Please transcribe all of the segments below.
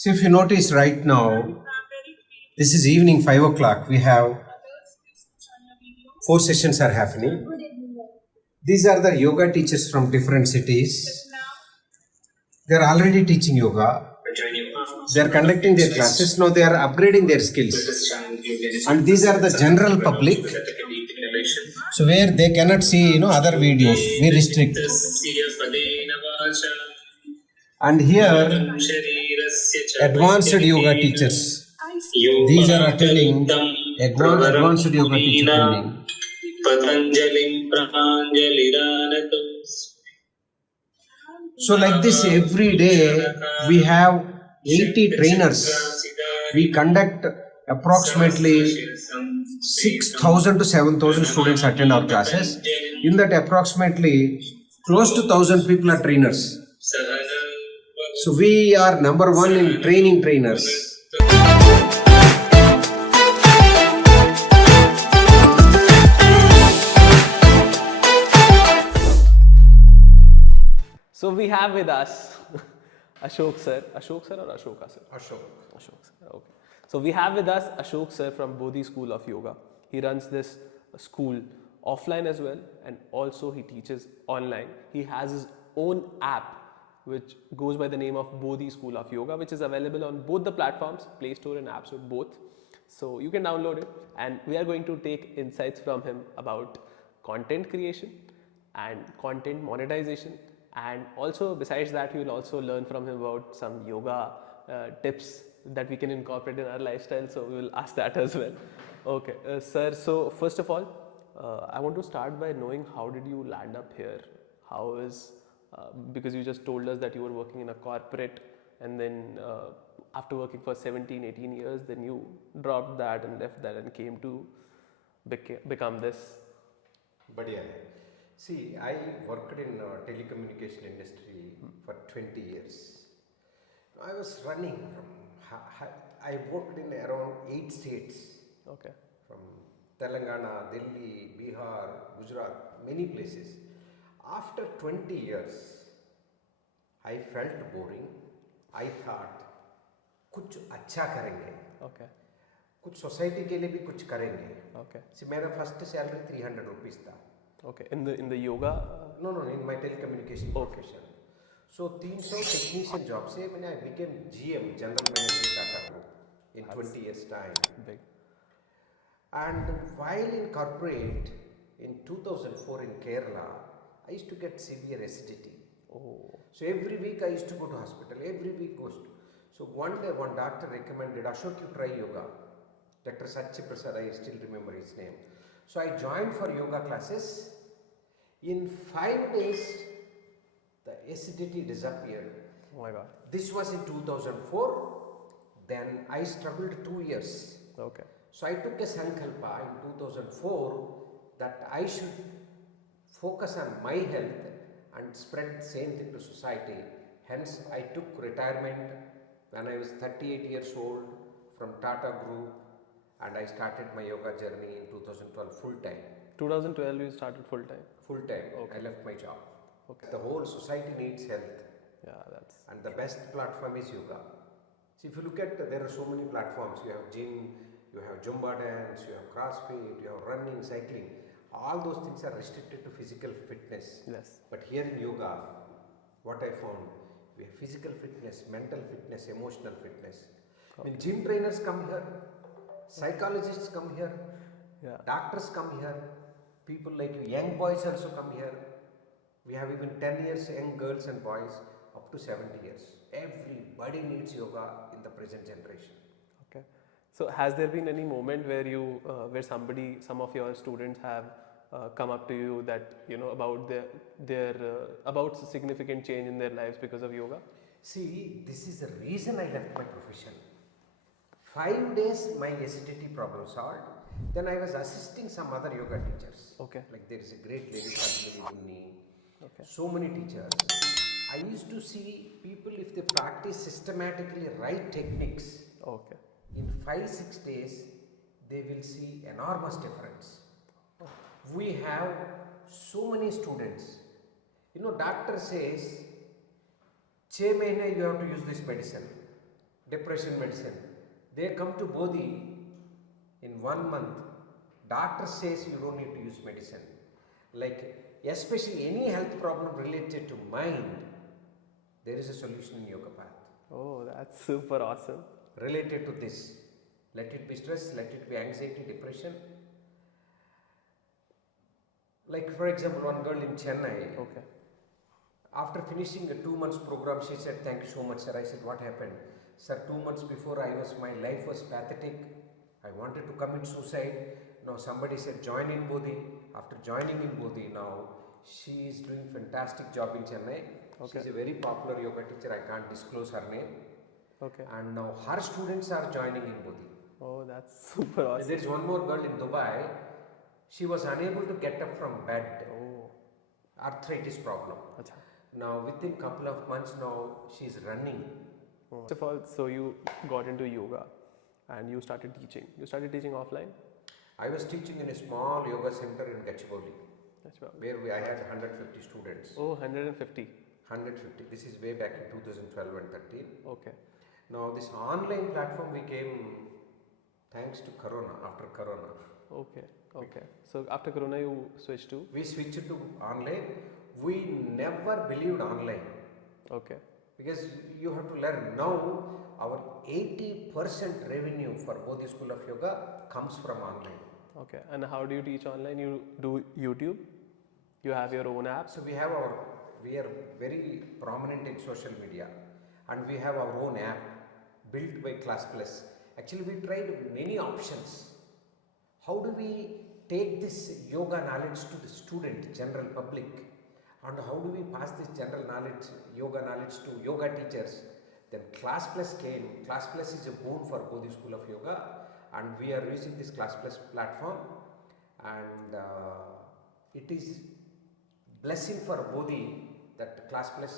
So if you notice right now, this is evening 5 o'clock. We have 4 sessions are happening. These are the yoga teachers from different cities. They are already teaching yoga. They are conducting their classes. Now they are upgrading their skills. And these are the general public. So where they cannot see, other videos, we restrict. And here, advanced yoga teachers. These are attending advanced yoga teacher training. So like this, every day we have 80 trainers. We conduct approximately 6,000 to 7,000 students attend our classes. In that, approximately close to 1,000 people are trainers. So we are number one in training trainers. So we have with us Ashok Sir. Ashok Sir or Ashoka Sir? Ashok. Sir, okay. So we have with us Ashok Sir from Bodhi School of Yoga. He runs this school offline as well, and also he teaches online. He has his own app which goes by the name of Bodhi School of Yoga, which is available on both the platforms, Play Store and App Store, both. So you can download it, and we are going to take insights from him about content creation and content monetization. And also besides that, we will also learn from him about some yoga tips that we can incorporate in our lifestyle. So we will ask that as well. Okay, sir. So first of all, I want to start by knowing how did you land up here? How is because you just told us that you were working in a corporate, and then after working for 17, 18 years, then you dropped that and left that and came to become this. But yeah. See, I worked in telecommunication industry for 20 years. I was running from, I worked in around 8 states. Okay. From Telangana, Delhi, Bihar, Gujarat, many places. After 20 years, I felt boring. I thought, कुछ अच्छा करेंगे. Okay. कुछ society के लिए भी कुछ करेंगे. Okay. See, मेरा फर्स्ट सैलरी 300 रुपीस था. Okay, in the yoga? No, in my telecommunication profession. So 300 technician job से मैंने I became GM, General Manager Tata Group in 20 years time. Big. And while in corporate in 2004 in Kerala, I used to get severe acidity. Oh. So every week I used to go to hospital. Every week goes to. So one day one doctor recommended, Ashok, you try yoga. Dr. Satya Prasad, I still remember his name. So I joined for yoga classes. In 5 days, the acidity disappeared. Oh my God. This was in 2004. Then I struggled 2 years. Okay. So I took a sankalpa in 2004 that I should focus on my health and spread the same thing to society. Hence, I took retirement when I was 38 years old from Tata Group, and I started my yoga journey in 2012 full time. 2012 you started full time? Full time. Okay. I left my job. Okay. The whole society needs health. Yeah, that's... And the best platform is yoga. See, if you look at, there are so many platforms. You have gym, you have Zumba dance, you have CrossFit, you have running, cycling. All those things are restricted to physical fitness. Yes. But here in yoga, what I found, we have physical fitness, mental fitness, emotional fitness. Okay. When gym trainers come here, psychologists come here, yeah, doctors come here, people like you, young boys also come here. We have even 10 years young girls and boys up to 70 years. Everybody needs yoga in the present generation. Okay. So has there been any moment where you, where some of your students have come up to you that, about their about significant change in their lives because of yoga? See, this is the reason I left my profession. 5 days my acidity problem solved. Then I was assisting some other yoga teachers. Okay. Like there is a great lady called Bunni. Okay. So many teachers. I used to see people, if they practice systematically right techniques, Okay. in 5-6 days they will see enormous difference. We have so many students. Doctor says 6 months you have to use this medicine. depression medicine. They come to Bodhi in 1 month. Doctor says you don't need to use medicine. Like, especially any health problem related to mind, there is a solution in yoga path Oh, that's super awesome. related to this. Let it be stress, let it be anxiety, depression. Like, for example, one girl in Chennai, Okay. after finishing a 2 months program, she said, "Thank you so much, sir." I said, "What happened?" "Sir, 2 months before my life was pathetic. I wanted to commit suicide. Now somebody said, join in Bodhi. After joining in Bodhi, now she is doing fantastic job in Chennai. Okay. She is a very popular yoga teacher. I can't disclose her name. Okay. And now her students are joining in Bodhi. Oh, that's super awesome. There is one more girl in Dubai. She was unable to get up from bed. Oh, Arthritis problem. acha. Now within couple of months now she is running. First of all, so you got into yoga and you started teaching. You started teaching offline? I was teaching in a small yoga center in Gachibowli, That's well. where I had 150 students. Oh, 150. 150. This is way back in 2012 and 13. Okay. Now this online platform became thanks to Corona. After Corona, Okay. Okay. So after Corona, you switched to? we switched to online. We never believed online Okay. because you have to learn. Now our 80% revenue for Bodhi School of Yoga comes from online. Okay. And how do you teach online? You do YouTube? You have your own app? So we are very prominent in social media, and we have our own app built by Classplus. Actually, we tried many options. How do we take this yoga knowledge to the student, general public, and how do we pass this general knowledge, yoga knowledge to yoga teachers? Then Classplus came. Classplus is a boon for Bodhi School of Yoga, and we are using this Classplus platform, and it is blessing for Bodhi that Classplus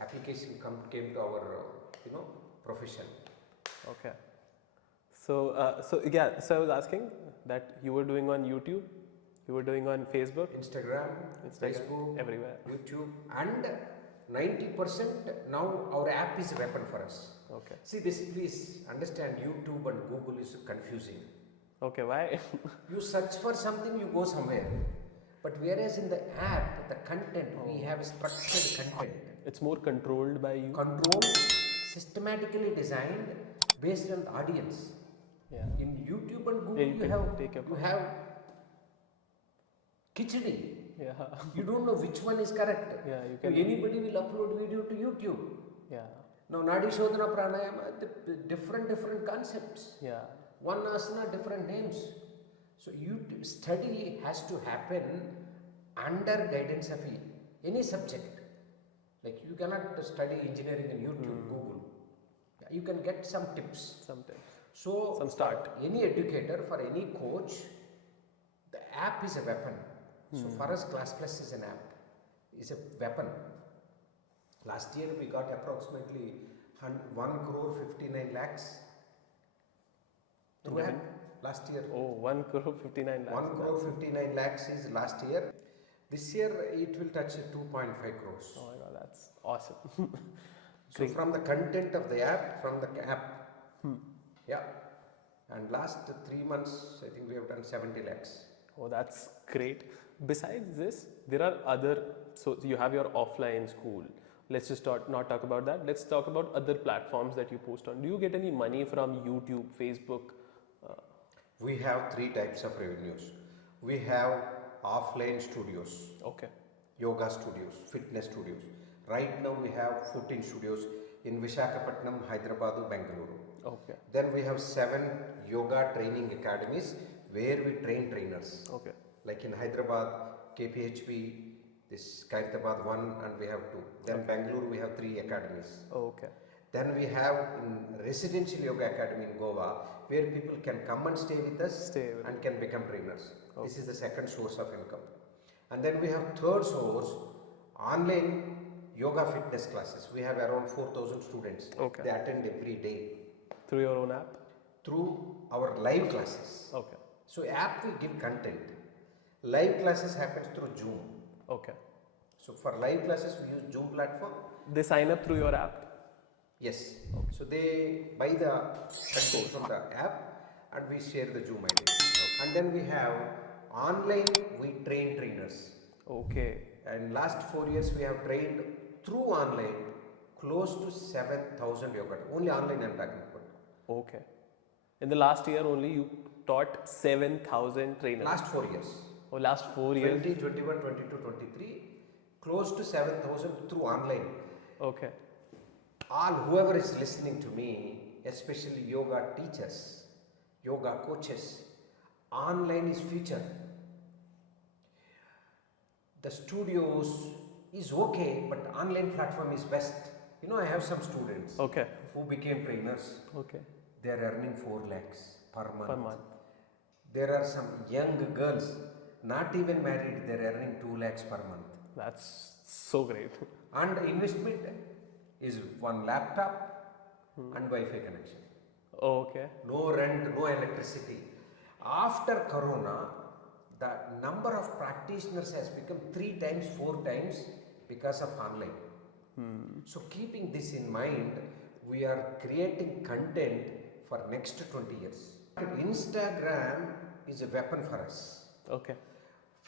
application came to our profession. Okay. So, so I was asking that you were doing on YouTube, you were doing on Facebook, Instagram, Facebook, everywhere. YouTube, and 90% now our app is a weapon for us. Okay. See this, please understand, YouTube and Google is confusing. Okay, why? You search for something, you go somewhere. But whereas in the app, the content, we have structured content. It's more controlled by you. Controlled, systematically designed based on the audience. Yeah. In YouTube and Google, Yeah, you you can have take your you have khichdi. Yeah. You don't know which one is correct. Yeah, you can. Anybody will upload video to YouTube. Yeah. Now, Nadi Shodhana Pranayama, different concepts. Yeah. One asana, different names. So, study has to happen under guidance of any subject. Like you cannot study engineering in YouTube, Google. You can get some tips. Sometimes. So, Some start. for any educator, for any coach, the app is a weapon. So, for us, Classplus is an app, is a weapon. Last year, we got approximately 1 crore 59 lakhs. Through app. Last year. Oh, 1 crore 59 lakhs. 1 crore 59 lakhs is last year. This year, it will touch 2.5 crores. Oh my god, that's awesome. So, from the content of the app, yeah. And last 3 months, I think we have done 70 lakhs. Oh, that's great. Besides this, there are other, so you have your offline school. Let's just not talk about that. Let's talk about other platforms that you post on. Do you get any money from YouTube, Facebook? We have 3 types of revenues. We have offline studios, Okay. yoga studios, fitness studios. Right now we have 14 studios in Visakhapatnam, Hyderabad, Bengaluru. Okay. Then we have 7 yoga training academies where we train trainers. Okay. Like in Hyderabad, KPHP, this Kaitabad 1 and we have 2. Then Bangalore we have 3 academies. Okay. Then we have in Residential Yoga Academy in Goa where people can come and stay with us and can become trainers. Okay. This is the second source of income. And then we have third source, online yoga fitness classes. We have around 4,000 students. Okay. They attend every day. Through your own app? Through our live classes. Okay. So app will give content. Live classes happens through Zoom. Okay. So for live classes we use Zoom platform. They sign up through your app? Yes. So they buy the content from the app and we share the Zoom ID. And then we have online, we train trainers. Okay. And last 4 years we have trained through online close to 7,000 yoga. Only online I'm talking about. Okay. In the last year only you taught 7,000 trainers. Last 4 years. Oh, last 4 years. 20, 21, 22, 23. Close to 7,000 through online. Okay. All whoever is listening to me, especially yoga teachers, yoga coaches, online is future. The studios is okay, but online platform is best. You know, I have some students Okay. who became trainers. Okay. They are earning 4 lakhs per month. Per month. There are some young girls, not even married, they are earning 2 lakhs per month. That's so great. And investment is one laptop and Wi-Fi connection. Okay. No rent, no electricity. After Corona, the number of practitioners has become 3 times, 4 times because of online. So keeping this in mind, we are creating content for next 20 years. Instagram is a weapon for us. Okay.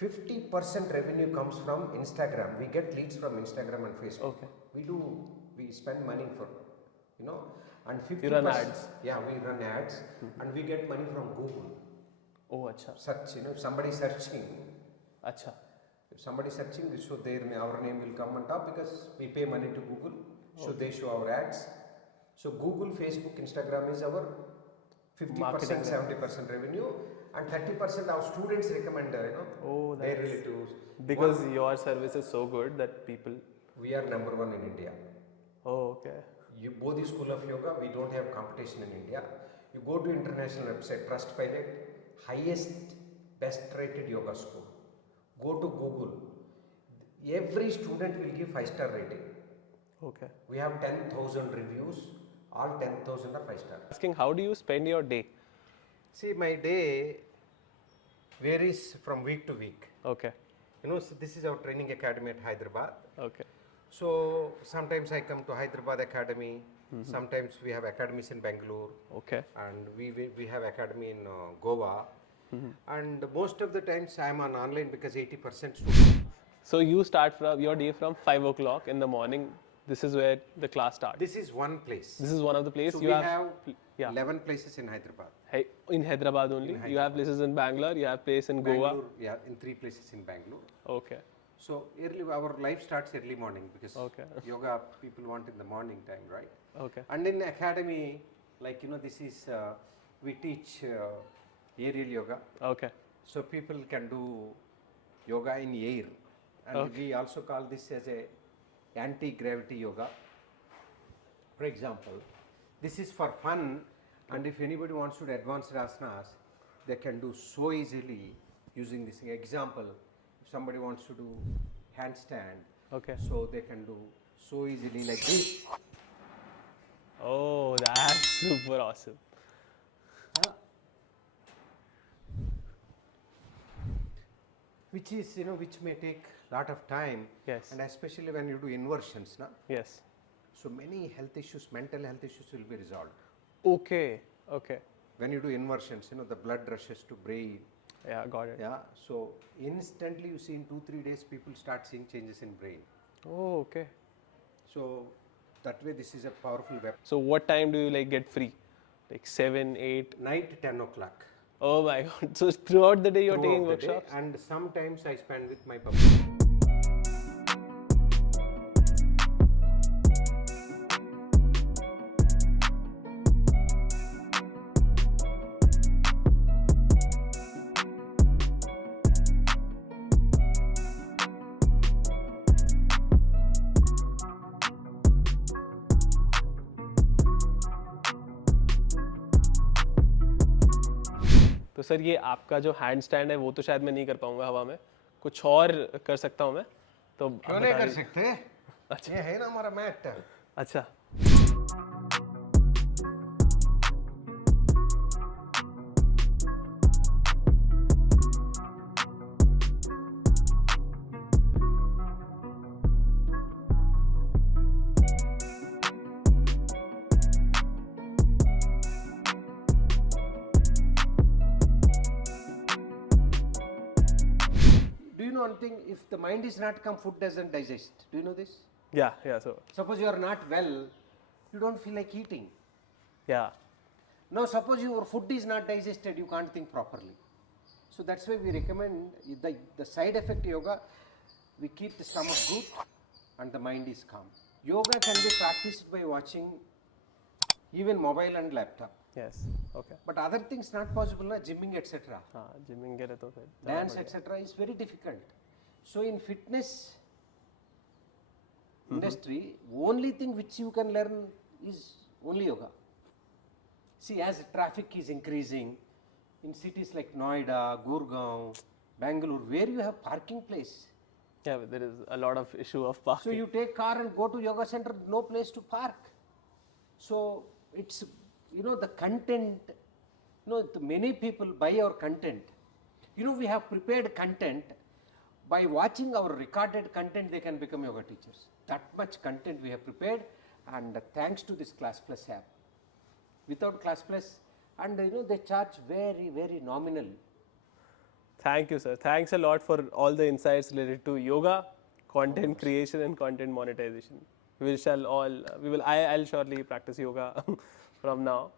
50% revenue comes from Instagram. We get leads from Instagram and Facebook. Okay. We spend money for, and 50%. You run ads. Yeah, we run ads and we get money from Google. Oh, acha. Search, if somebody searching, Acha. if somebody searching, so our name will come on top because we pay money to Google. So they show our ads. So Google, Facebook, Instagram is our 50%, Marketing 70% revenue, and 30% our students recommend, Oh, their that's relatives. because your service is so good that people. We are number 1 in India. Oh, okay. Bodhi School of Yoga, we don't have competition in India. You go to international website, Trustpilot, highest, best rated yoga school. Go to Google. Every student will give 5-star rating. Okay. We have 10,000 reviews. All 10,000 are 5-star. Asking, how do you spend your day? See, my day varies from week to week. Okay. So this is our training academy at Hyderabad. Okay. So sometimes I come to Hyderabad Academy. Sometimes we have academies in Bangalore. Okay. And we have academy in Goa. And most of the times I am on online because 80% students. So you start from your day from 5 o'clock in the morning. This is where the class starts. This is one place. This is one of the places So you we have. have 11 places in Hyderabad. In Hyderabad only. You have places in Bangalore. You have place in Goa. Bangalore, yeah, in 3 places in Bangalore. Okay. So our life starts early morning because Okay. yoga people want in the morning time, right? Okay. And in academy, this is we teach aerial yoga. Okay. So people can do yoga in air, and we also call this as a anti-gravity yoga. For example, this is for fun, and if anybody wants to do advanced asanas, they can do so easily using this example. If somebody wants to do handstand, Okay. so they can do so easily like this. Oh, that's super awesome. Which is, which may take lot of time. Yes. And especially when you do inversions, na? Yes. So many health issues, mental health issues will be resolved. Okay. Okay. When you do inversions, the blood rushes to brain. Yeah, got it. Yeah. So instantly you see in 2-3 days people start seeing changes in brain. Oh, okay. So that way this is a powerful weapon. So what time do you get free? Like 7, 8? Night 10 o'clock. Oh my God. So throughout the day you're taking Throughout the day, workshops? and sometimes I spend with my public. तो sir ये आपका जो hand stand है वो तो शायद मैं नहीं कर पाऊंगा हवा में, कुछ और कर सकता हूँ मैं? तो क्यों नहीं कर सकते? अच्छा। ये है ना हमारा मैट। अच्छा। know one thing? If the mind is not calm, food doesn't digest. Do you know this? Yeah, so, Suppose you are not well, you don't feel like eating. yeah. Now suppose your food is not digested, you can't think properly. So that's why we recommend the side effect yoga, we keep the stomach good and the mind is calm. Yoga can be practiced by watching even mobile and laptop. Yes, okay. But other things not possible, na, gymming etc. हाँ gymming करे तो फिर Dance etc. is very difficult. So in fitness industry, only thing which you can learn is only yoga. See, as traffic is increasing in cities like Noida, Gurgaon, Bangalore, where you have parking place. yeah, but there is a lot of issue of parking. So you take car and go to yoga center, no place to park. So it's, the content, many people buy our content. We have prepared content. By watching our recorded content, they can become yoga teachers. That much content we have prepared, and thanks to this Classplus app. Without Classplus, and they charge very, very nominal. Thank you, sir. Thanks a lot for all the insights related to yoga, content creation, and content monetization. I'll surely practice yoga from now.